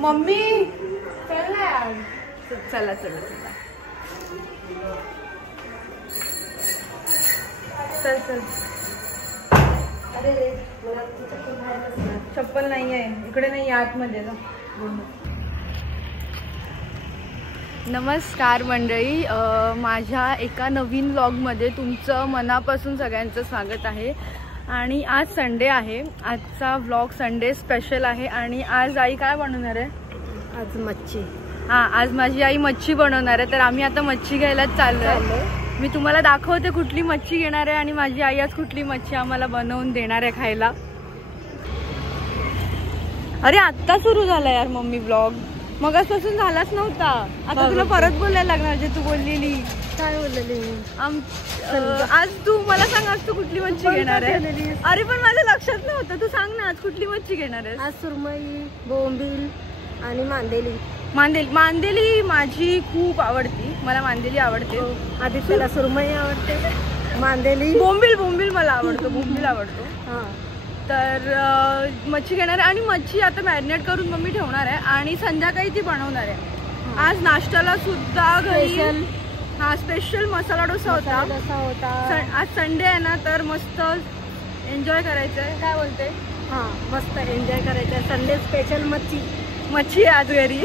Mummy चल ना यार. चला चला चला चल चल. अरे चप्पल नाही आहे इकडे, नाही आतमध्ये ना. नमस्कार मंडळी, माझ्या एका नवीन व्लॉगमध्ये तुमचं मनापासून सगळ्यांचं स्वागत आहे. आणि आज संडे आहे. आजचा व्लॉग संडे स्पेशल आहे. आणि आज आई काय बनवणार आहे? आज मच्छी. हां, आज माझी आई मच्छी बनवणार आहे. तर आम्ही आता मच्छी घ्यायलाच चाललोय. मी तुम्हाला दाखवते कुठली मच्छी घेणार आहे आणि माझी आई आज कुठली मच्छी आम्हाला बनवून देणार आहे खायला. अरे आत्ता सुरू झाला यार मम्मी व्लॉग, मगापासून झालाच नव्हता. आता तुला परत बोलायला लागणार जे तू बोललेली. काय बोललेली? आज तू मला सांग, आज तू कुठली मच्छी घेणार आहे? अरे पण माझ्या लक्षात नव्हतं, तू सांग ना आज कुठली मच्छी घेणार आहे? आज सुरमई, बोंबील आणि मांदेली. मांदेली माझी खूप आवडती, मला मांदेली आवडते. आदित्यला सुरमई आवडते, मांदेली. बोंबील मला आवडतो, बोंबील आवडतो. हां, तर मच्छी घेणार आहे आणि मच्छी आता मॅरिनेट करून मम्मी ठेवणार आहे आणि संध्याकाळी ती बनवणार आहे. आज नाश्त्याला सुद्धा घरी स्पेशल मसाला डोसा होता. आज संडे आहे ना, तर मस्त एन्जॉय करायचं आहे. काय बोलते? हां, मस्त एन्जॉय करायचं आहे. संडे स्पेशल मच्छी आज घरी.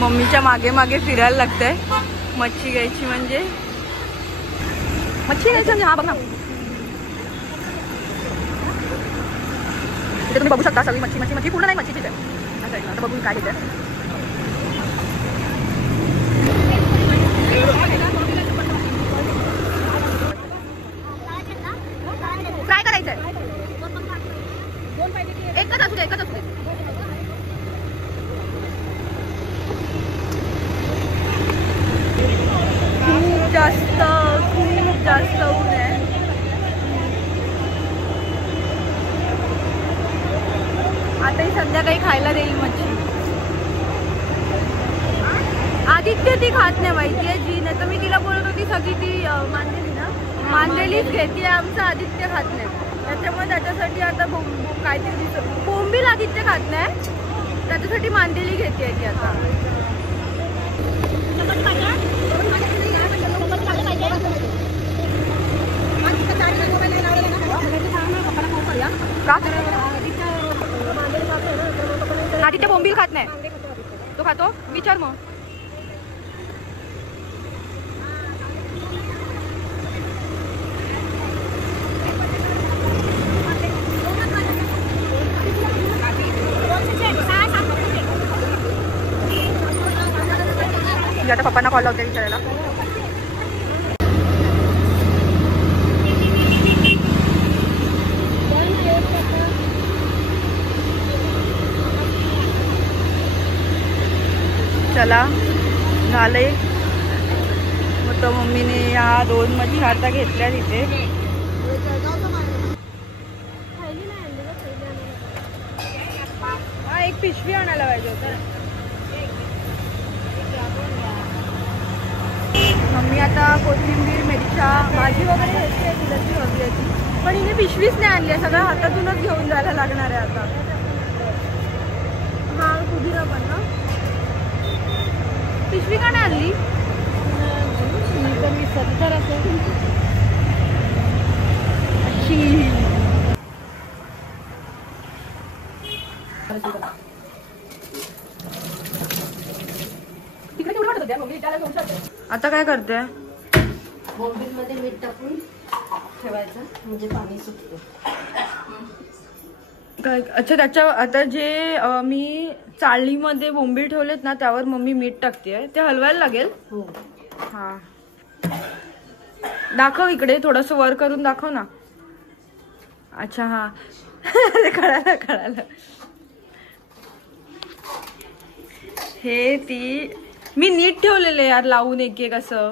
मम्मीच्या मागे मागे फिरायला लागतंय मच्छी घ्यायची म्हणजे. हा बघ ना, इथे तुम्ही बघू शकता सगळी मच्छी पूर्ण नाही मच्छीचीच आहे. आता बघून काय घेते. फ्राय करायचंय, एकच असू दे. खूप जास्त ऊन आहे. आता ही संध्याकाळी खायला देईल मच्छी. आदित्य ती खात नाही माहितीये जी, नाही तर मी तिला बोलत होती सगळी ती मांदेली ना, मांदेलीच घेते. आमचा आदित्य खात नाही, त्याच्यामुळे त्याच्यासाठी आता काहीतरी बोंबील आदित्य खात नाही, त्याच्यासाठी मांदेली घेते ती आता. आदित्य बोंबील खात नाही, तो खातो? विचार मग. आता पप्पांना कॉल लावते विचारायला. चला झालंय. मग तो मम्मीने या 2 मच्छी आता घेतल्या तिथे. हा, एक पिशवी आणायला पाहिजे होतं. मम्मी आता कोथिंबीर, मिरच्या, भाजी वगैरे घ्यायची आहे तिला, ती हवी आहे ती. पण हिने पिशवीच नाही आणली आहे, सगळं हातातूनच घेऊन जायला लागणार आहे आता. हा पुदिना पण ना, पिशवी का नाही आणली? मी सत्तर असेल. आता काय करते? बोंबील मध्ये मीठ टाकून ठेवायचं म्हणजे पाणी सुटतं. अच्छा, त्याच्या आता जे मी चाळणीमध्ये बोंबील ठेवलेत ना, त्यावर मम्मी मीठ टाकते. ते हलवायला लागेल? हो. हा, दाखव इकडे, थोडस वर करून दाखव ना. अच्छा हा. कळालं. हे ती मी नीट ठेवलेले यार लावून एक असं.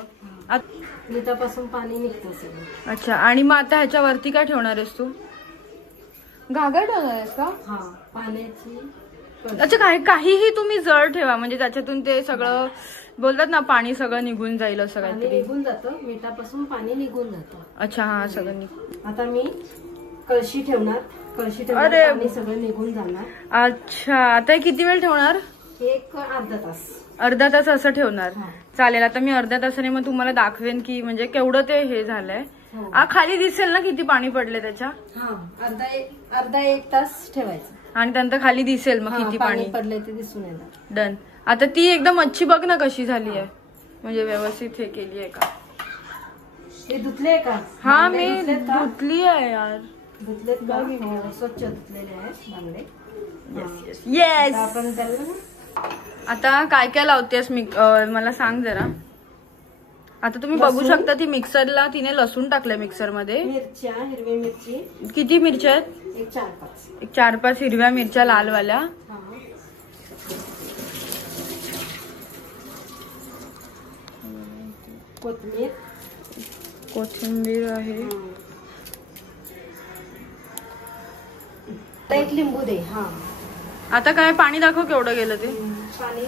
मिठापासून पाणी निघतं सगळं. अच्छा, आणि मग आता ह्याच्यावरती काय ठेवणार आहेस तू? घागर ठेवणार आहेस का? हा, पाण्याची अच्छा काहीही तुम्ही जड ठेवा म्हणजे त्याच्यातून ते सगळं बोलतात ना पाणी सगळं निघून जाईल असं काहीतरी. निघून जातं मिठापासून पाणी निघून जातं. अच्छा हा सगळं आता मी कळशी ठेवणार. पाणी सगळं निघून जाणार. अच्छा आता किती वेळ ठेवणार? एक अर्धा तास. अर्धा तास असं ठेवणार. चालेल आता मी अर्ध्या तासाने मग तुम्हाला दाखवेन की म्हणजे केवढं ते हे झालंय. खाली दिसेल ना किती पाणी पडले त्याच्या. अर्धा एक तास ठेवायचं आणि त्यानंतर खाली दिसेल मग किती पाणी पडले ते दिसून येणार. डन. आता ती एकदम मच्छी बघ ना कशी झाली आहे म्हणजे व्यवस्थित हे केली आहे का. हे धुतले का? हा मी धुतली आहे यार. धुतलेत का? स्वच्छ धुतलेले आहेत बांगडे. येस. आपण त्याला आता काय काय लावतेस मला सांग जरा. आता तुम्ही बघू शकता ती मिक्सरला तिने लसूण टाकलंय मिक्सर मध्ये. मिरच्या हिरवी मिरची. किती मिरच्या आहेत? एक 4-5 हिरव्या मिरच्या लालवाल्या. कोथिंबीर आहे. एक लिंबू दे. आता काय पाणी दाखव केवढं गेलं ते. पाणी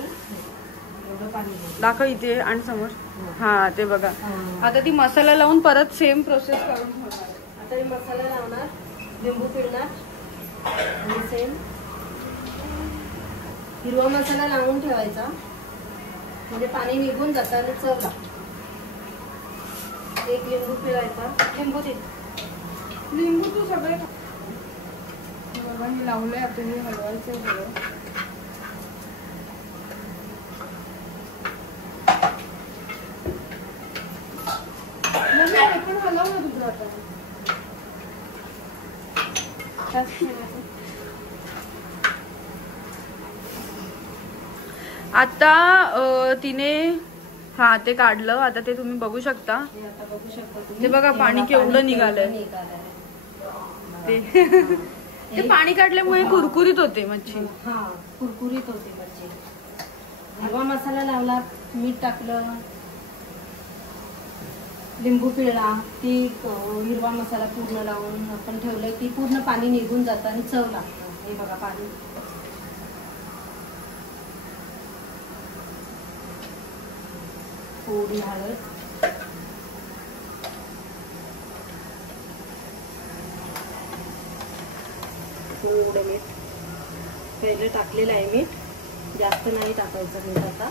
दाखव इथे आणि समोर. हा ते बघा. आता ती मसाला लावून परत सेम प्रोसेस करून ठेवणार. आता मसाला लावणार लिंबू पिळणार आणि सेम हिरवा मसाला लावून ठेवायचा म्हणजे पाणी निघून जातं आणि चव लागते. एक लिंबू पिळायचा. लिंबू दे. लिंबू तू सगळे बघा मी लावलंय. आता हे हलवायचं सगळं. पण हलव ना तुझं आता तिने ते काढलं. आता ते तुम्ही बघू शकता. ते बघा पाणी केवढं निघालंय ते पाणी काढल्यामुळे कुरकुरीत होते मच्छी. कुरकुरीत होते मच्छी. हिरवा मसाला लावला मीठ टाकलं लिंबू पिळला ती हिरवा मसाला पूर्ण लावून आपण ठेवलंय ती पूर्ण पाणी निघून जातं आणि चव लागतं. हे बघा पाणी. थोडी हळद. थोडं मीठ. पहिले टाकलेलं आहे मीठ. जास्त नाही टाकायचं मीठ आता.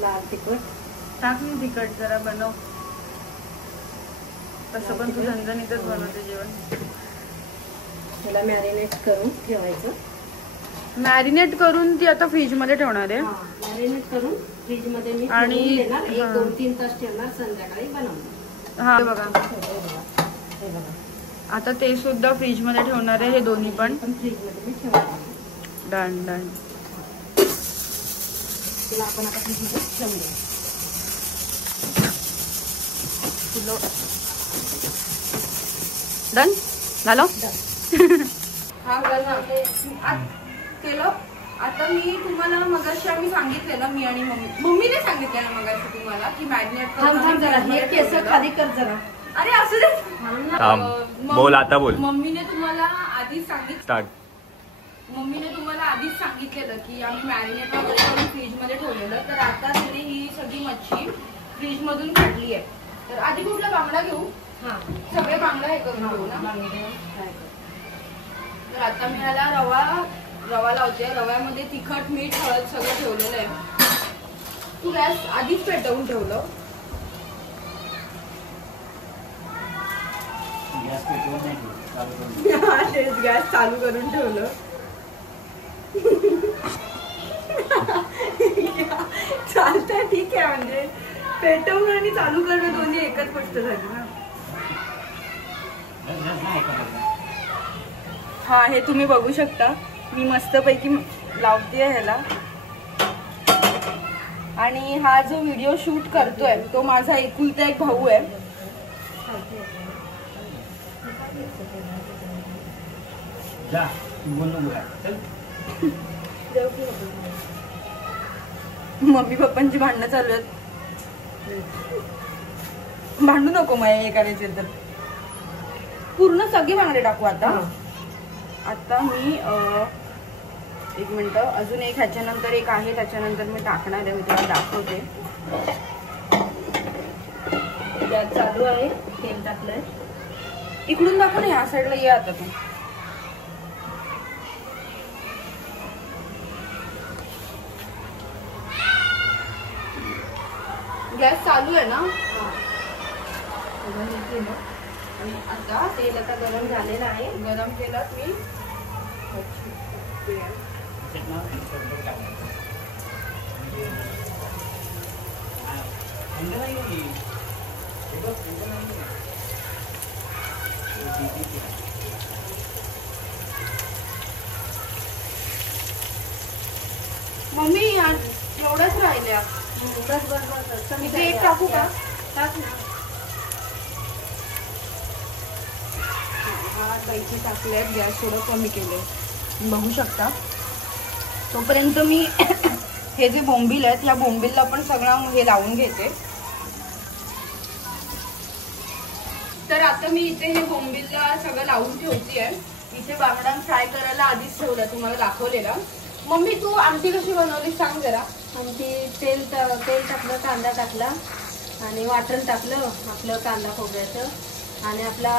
लाल तिखट टाक ना. तिखट जरा बनव. तसं पण तू झणझणीतच बनवते जेवण. त्याला मॅरिनेट करून ठेवायचं. मॅरिनेट करून ती आता फ्रीज मध्ये ठेवणार आहे. मॅरिनेट करून फ्रीज मध्ये मी आणि 1-2-3 तास ठेवणार. संध्याकाळी बनवणार. हा बघा आता ते सुद्धा फ्रीज मध्ये ठेवणार आहे. हे दोन्ही पण फ्रीज मध्ये मी ठेवणार. Done done. तिला आपण आता फ्रीजमध्ये ठेवूया. डन झालं. केलं. आता मी तुम्हाला मगाशी आम्ही सांगितलं ना मी आणि मम्मीने सांगितलं ना मगाशी तुम्हाला की मॅरिनेट जरा हे केस खाली कर जरा. अरे असू दे. बोल आता बोल. मम्मीने तुम्हाला आधीच सांगितलं. मम्मीने तुम्हाला आधीच सांगितलेलं की आम्ही मॅरिनेट वगैरे करून फ्रीज मध्ये ठेवलेलं. तर आता तिने ही सगळी मच्छी फ्रीज मधून काढली आहे. तर आधी कुठला बांगडा घेऊ. सगळे बांगडा हे करून घेऊ ना. तर आता मी ह्याला रवा लावते. रव्यामध्ये तिखट मीठ हळद सगळं ठेवलेलं आहे. तू गॅस आधीच पेटवून ठेवलं. गॅस चालू करून ठेवलं. चालतंय ठीक आहे. म्हणजे पेटवून आणि चालू करणं दोन्ही एकच गोष्ट झाली ना. हा हे तुम्ही बघू शकता. मी मस्तपैकी लावते ह्याला. आणि हा जो व्हिडिओ शूट करतोय तो माझा एकुलता एक भाऊ आहे. मम्मी पप्पांची भांडणं चालू आहेत. भांडू नको मग हे करायचे तर. पूर्ण सगळे बांगडे टाकू आता. आता मी एक मिनटं, अजून एक ह्याच्यानंतर एक आहे, त्याच्यानंतर मी टाकणार आहे, मी तुम्हाला दाखवते. गॅस चालू आहे, तेल टाकलंय. इकडून दाखव ना, या साईडला ये आता तू. गॅस चालू आहे ना? आणि आता तेल आता गरम झालेलं आहे. गरम केलात मी. मम्मी एवढंच राहिल्या. बस मी ते एक टाकू का? टाक ना. कैची टाकल्यात, गॅस थोडं कमी केले, बघू शकता. तोपर्यंत मी हे जे बोंबील आहेत, या बोंबीलला पण सगळं हे लावून घेते. तर आता मी इथे हे बोंबीलला सगळं लावून ठेवते आहे. इथे बांगडा फ्राय करायला आधीच ठेवला, तुम्हाला दाखवलेला. मम्मी तू आमटी कशी बनवली सांग जरा. आमटी तेल टाकलं, कांदा टाकला आणि वाटण टाकलं आपलं कांदा खोबऱ्याचं, आणि आपला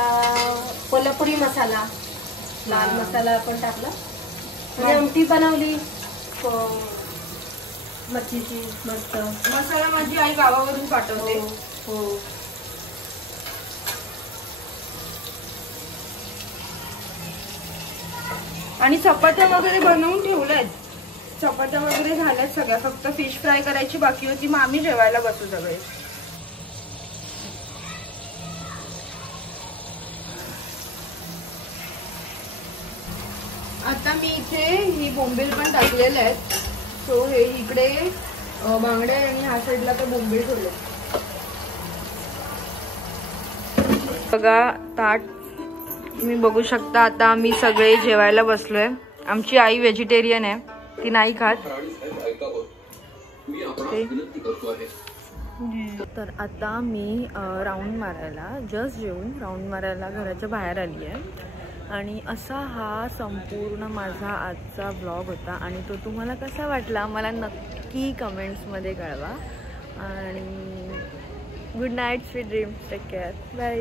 कोल्हापुरी मसाला, लाल मसाला आपण टाकला आणि आमटी बनवली मच्छीची. मस्त मसाला माझी आई गावावरून पाठवते. हो. आणि चपात्या वगैरे बनवून ठेवल्यात. चपात्या वगैरे झाल्यात सगळ्या, फक्त फिश फ्राय करायची बाकी होती. मग आम्ही जेवायला बसू सगळे. आता मी इथे ही बोंबील पण टाकलेले आहेत. सो हे इकडे बांगडे आणि ह्या साईडला तर बोंबील ठेवले. बघा ताट तुम्ही बघू शकता. आता आम्ही सगळे जेवायला बसलोय. आमची आई व्हेजिटेरियन आहे, ती नाही खात. तर आता मी राऊंड मारायला, जस्ट जेवून राऊंड मारायला घराच्या बाहेर आली आहे. आणि असा हा संपूर्ण माझा आजचा ब्लॉग होता. आणि तो तुम्हाला कसा वाटला मला नक्की कमेंट्समध्ये कळवा. आणि good night, sweet dreams, take care, bye.